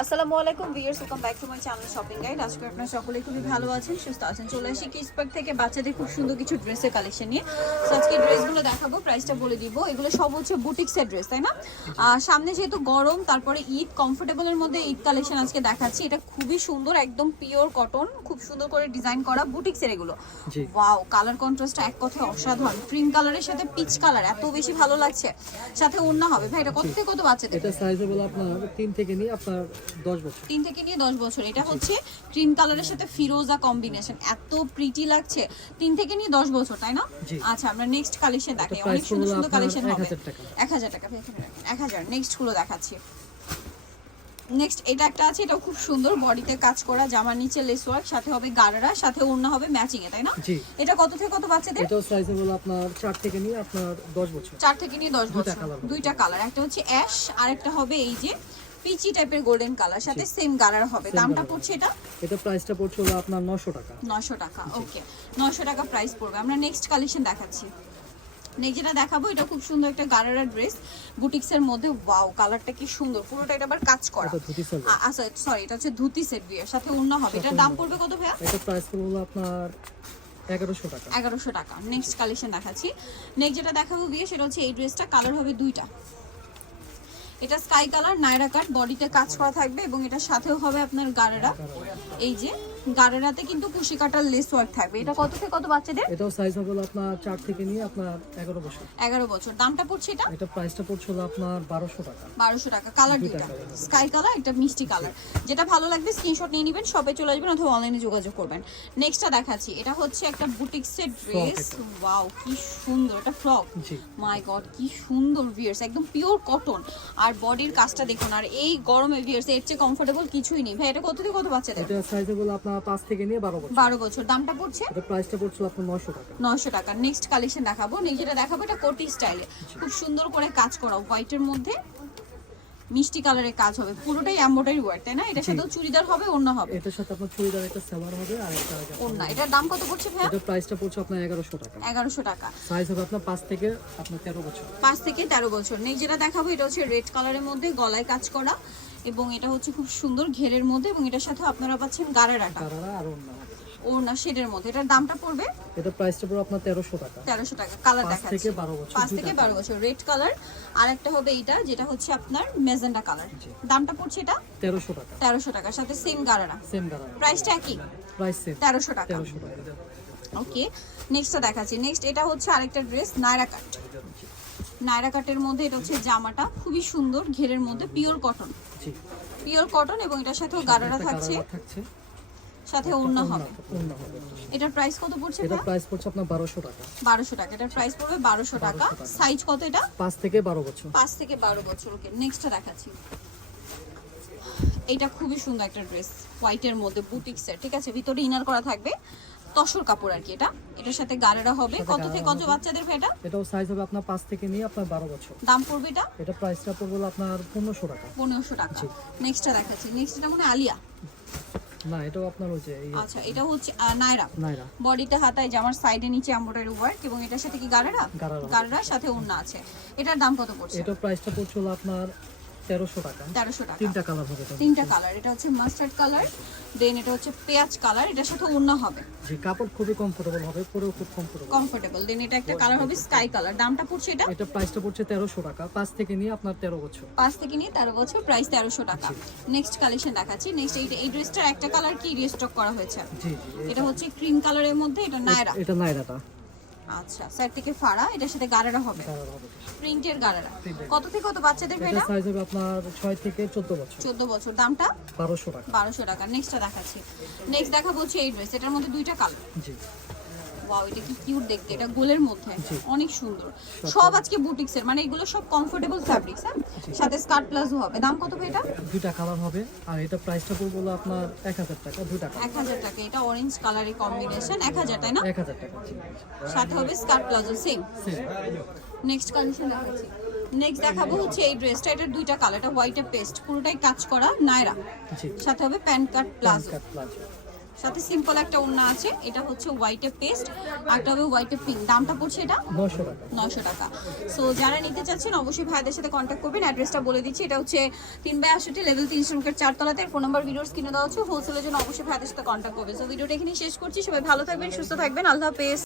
আসসালামু আলাইকুম viewers welcome back to my channel shopping guide আজকে আপনারা সকলে খুবই ভালো আছেন সুস্থ আছেন। চলে আসি কিস থেকে বাচ্চাদের খুব সুন্দর কিছু ড্রেসের কালেকশন নিয়ে। সো আজকে ড্রেসগুলো দেখাবো প্রাইসটা বলে দিব। এগুলো সব হচ্ছে বুটিক্সের ড্রেস তাই না? সামনে যেহেতু গরম তারপরে ঈদ কমফোর্টেবলের মধ্যে ঈদ কালেকশন আজকে দেখাচ্ছি। এটা খুবই সুন্দর একদম পিওর কটন খুব সুন্দর করে ডিজাইন করা বুটিক্সের এগুলো। ওয়াও কালার কন্ট্রাস্টটা এক কথায় অসাধারণ। ক্রিম কালারের সাথে পিচ কালার এত বেশি ভালো লাগছে। সাথে ওন্না হবে। ভাই এটা কত থেকে কত বাচ্চাদের? এটা সাইজ হলো আপনার তিন থেকে নিয়ে আপনার বছর। তিন থেকে নিয়ে দশ বছর। এটা হচ্ছে ক্রিম কালারের সাথে ফিরোজা কম্বিনেশন এত প্রিটি লাগছে। তিন থেকে নিয়ে দশ বছর তাই না? আচ্ছা আমরা নেক্সট কালেকশন দেখাই। অনেক সুন্দর সুন্দর কালেকশন হবে। এক হাজার টাকা। এক হাজার নেক্সটগুলো দেখাচ্ছি। নেক্সট এটা একটা আছে এটাও খুব সুন্দর বডিতে কাজ করা জামার নিচে লেস ওয়ার্ক সাথে হবে গারারা সাথে ওড়না হবে ম্যাচিং এ তাই না? এটা কত থেকে কত বাচ্চাদের? এটাও সাইজ হলো আপনার চার থেকে নিয়ে আপনার দশ বছর। চার থেকে নিয়ে দশ দুইটা বছর। দুইটা কালার একটা হচ্ছে অ্যাশ আর একটা হবে এই যে পিচি টাইপের গোল্ডেন কালার সাথে সেম গারার হবে। দামটা পড়ছে এটা? এটা প্রাইসটা পড়ছে হলো আপনার নশো টাকা। নশো টাকা ওকে নশো টাকা প্রাইস পড়বে। আমরা নেক্সট কালেকশন দেখাচ্ছি। নেক্সট যেটা দেখাবো এটা খুব সুন্দর একটা গারারা ড্রেস বুটিক্সের মধ্যে ওয়াও কালারটা কি সুন্দর। পুরোটা এটা আবার কাজ করা। আচ্ছা সরি এটা হচ্ছে ধুতি সেট বিয়ের সাথে অন্য হবে। এটার দাম পড়বে কত ভাইয়া? এটা প্রাইস পড়বে হলো আপনার এগারোশো টাকা। এগারোশো টাকা। নেক্সট কালেকশন দেখাচ্ছি। নেক্সট যেটা দেখাবো বিয়ে সেটা হচ্ছে এই ড্রেসটা কালার হবে দুইটা। এটা স্কাই কালার নায়রা কাট বডিতে কাজ করা থাকবে এবং এটা সাথেও হবে আপনার গাড়েরা। এই যে গারেরাতে কিন্তু কুশি কাটার লেস ওয়ার্ক থাকবে। এটা কত থেকে কত বাচ্চাদের? এটাও সাইজ হবে আপনার চার থেকে নিয়ে আপনার এগারো বছর। এগারো বছর। দামটা পড়ছে এটা? এটা প্রাইসটা পড়ছে হলো আপনার বারোশো টাকা। বারোশো টাকা। কালার দুইটা। স্কাই কালার একটা মিষ্টি কালার যেটা ভালো লাগবে স্ক্রিনশট নিয়ে নেবেন শপে চলে আসবেন অথবা অনলাইনে যোগাযোগ করবেন। নেক্সটটা দেখাচ্ছি। এটা হচ্ছে একটা বুটিক্সের ড্রেস। ওয়াও কি সুন্দর এটা ফ্রক মাই গড কি সুন্দর ভিয়ার্স একদম পিওর কটন আর বডির কাজটা দেখুন আর এই গরমে ভিয়ার্স এর চেয়ে কমফোর্টেবল কিছুই নেই। ভাই এটা কত থেকে কত বাচ্চাদের? এটা সাইজ হলো আপনার পাঁচ থেকে নিয়ে বারো বছর। বারো বছর। দামটা পড়ছে? এটা প্রাইসটা পড়ছে আপনার নশো টাকা। নশো টাকা। নেক্সট কালেকশন দেখাবো। যেটা দেখাবো এটা কোটি স্টাইলে খুব সুন্দর করে কাজ করা। হোয়াইটের মধ্যে মিষ্টি কালারের কাজ হবে। পুরোটাই এমব্রয়ডারি ওয়ার্ক তাই না? এটার সাথেও চুড়িদার হবে অন্য হবে। এটার সাথে আপনার চুড়িদার একটা সালোয়ার হবে আর একটা অন্য এটার দাম কত পড়ছে ভাইয়া? এটা প্রাইসটা পড়ছে আপনার এগারোশো টাকা। এগারোশো টাকা। সাইজ হবে আপনার পাঁচ থেকে আপনার তেরো বছর। পাঁচ থেকে তেরো বছর। নেক্সট যেটা দেখাবো এটা হচ্ছে রেড কালারের মধ্যে গলায় কাজ করা। এবং এটা হচ্ছে খুব সুন্দর ঘেরের মধ্যে এবং এটার সাথে আপনারা পাচ্ছেন কারারা আর অন্য না। শেডের মধ্যে। এটার দামটা পড়বে? এটা প্রাইসটা পড়বে আপনার তেরোশো টাকা। তেরোশো টাকা। কালার দেখাচ্ছি। থেকে বারো বছর পাঁচ দুইটা থেকে colour। বারো বছর। রেড কালার আর একটা হবে এইটা যেটা হচ্ছে আপনার মেজেন্ডা কালার দামটা পড়ছে এটা? তেরোশো টাকা। তেরোশো টাকার সাথে সেম গারারা সেম কালার প্রাইসটা একই প্রাইস সেম তেরোশো টাকা। তেরোশো টাকা। ওকে নেক্সটটা দেখাচ্ছি। নেক্সট এটা হচ্ছে আরেকটা ড্রেস নায়রা কাট নায়রা কাটের মধ্যে এটা হচ্ছে জামাটা খুবই সুন্দর ঘেরের মধ্যে পিওর কটন। পিওর কটন এবং এটার সাথেও একটা থাকছে। সাথে অন্য হবে। এটার প্রাইস কত পড়ছে এটা প্রাইস পড়ছে আপনার বারোশো টাকা। বারোশো টাকা। এটার প্রাইস পড়বে বারোশো টাকা। 1200 টাকা। সাইজ কত এটা? পাঁচ থেকে বারো বছর। পাঁচ থেকে বারো বছর। ওকে নেক্সটটা দেখাচ্ছি। এটা খুবই সুন্দর একটা ড্রেস হোয়াইটের মধ্যে বুটিক্সের ঠিক আছে? ভিতরে ইনার করা থাকবে। তসর কাপড় আর কি এটা। এটার সাথে গাড়েরা হবে। কত থেকে কত বাচ্চাদের ভাই এটা এটাও সাইজ হবে আপনার পাঁচ থেকে নিয়ে আপনার বারো বছর। দাম পড়বে এটা? এটা প্রাইসটা পড়বে আপনার পনেরোশো টাকা। পনেরোশো টাকা। নেক্সটটা দেখাচ্ছি। নেক্সট এটা মানে আলিয়া। না এটাও আপনার ওই যে এই আচ্ছা এটা হচ্ছে নায়রা। নাইরা বডিতে হাতায় জামার সাইডে নিচে এমব্রয়ডারি ওয়ার্ক এবং এটার সাথে কি গাড়েরা গারারা। গাড়েরা সাথে অন্য আছে। এটার দাম কত পড়ছে? এটা প্রাইসটা পড়ছে হলো আপনার তেরোশো টাকা। তেরোশো টাকা। তিনটা কালার হবে তিনটা কালার এটা হচ্ছে মাস্টার্ড কালার দেন এটা হচ্ছে পেঁয়াজ কালার এটার সাথে অন্য হবে। যে কাপড় খুবই কমফোর্টেবল হবে পরেও খুব কমফোর্টেবল কমফোর্টেবল দেন এটা একটা কালার হবে স্কাই কালার দামটা পড়ছে এটা? এটা প্রাইসটা পড়ছে তেরোশো টাকা। পাঁচ থেকে নিয়ে আপনার তেরো বছর। পাঁচ থেকে নিয়ে তেরো বছর প্রাইস তেরোশো টাকা। নেক্সট কালেকশন দেখাচ্ছি। নেক্সট এই এই ড্রেসটার একটা কালার কি রিস্টক করা হয়েছে? জি এটা হচ্ছে ক্রিম কালারের মধ্যে এটা নায়রা। এটা নাইরাটা আচ্ছা স্যার থেকে ফাড়া এটার সাথে গাড়ারা হবে। প্রিন্টের গাড়ারা। কত থেকে কত বাচ্চাদের এটা সাইজ হবে আপনার 6 থেকে চোদ্দ বছর। চোদ্দ বছর। দামটা? বারোশো টাকা। 1200 টাকা। নেক্সটটা দেখাচ্ছি। নেক্সট দেখাবো বলছি এই ড্রেস এটার মধ্যে দুইটা কালার জি। ওয়াও এটা কি কিউট দেখতে এটা গোলের মধ্যে অনেক সুন্দর। সব আজকে বুটিক্সের মানে এগুলো সব কমফোর্টেবল ফ্যাব্রিক্স হ্যাঁ? সাথে স্কার্ট প্লাজো হবে। দাম কত ভাই এটা? দুইটা কালার হবে আর এটা প্রাইসটা পড়বে হলো আপনার এক হাজার টাকা দুইটা কালার টাকা এটা অরেঞ্জ কালারের কম্বিনেশন এক হাজার তাই না? এক হাজার টাকা সাথে হবে skirt palazzo same next collection দেখাচ্ছি। নেক্সট দেখাবো হচ্ছে এই ড্রেসটা এটার দুইটা কালার এটা হোয়াইট পেস্ট পুরোটাই কাজ করা নায়রা। সাথে হবে প্যান্ট কাট প্লাজো সাথে সিম্পল একটা ওড়না আছে এটা হচ্ছে হোয়াইটে পেস্ট একটা হবে হোয়াইটে পিঙ্ক দামটা পড়ছে এটা? নশো টাকা। নশো টাকা। সো যারা নিতে চাচ্ছেন অবশ্যই ভাইদের সাথে কন্ট্যাক্ট করবেন। অ্যাড্রেসটা বলে দিচ্ছি এটা হচ্ছে তিন বাই আষট্টি লেভেল তিন শ্রমিকের চারতলাতে। ফোন নাম্বার ভিডিওস কিনে দেওয়া হচ্ছে হোলসেলের জন্য অবশ্যই ভাইদের সাথে কন্ট্যাক্ট করবেন। সো ভিডিওটা এখানে শেষ করছি। সবাই ভালো থাকবেন সুস্থ থাকবেন। আল্লাহ হাফেজ।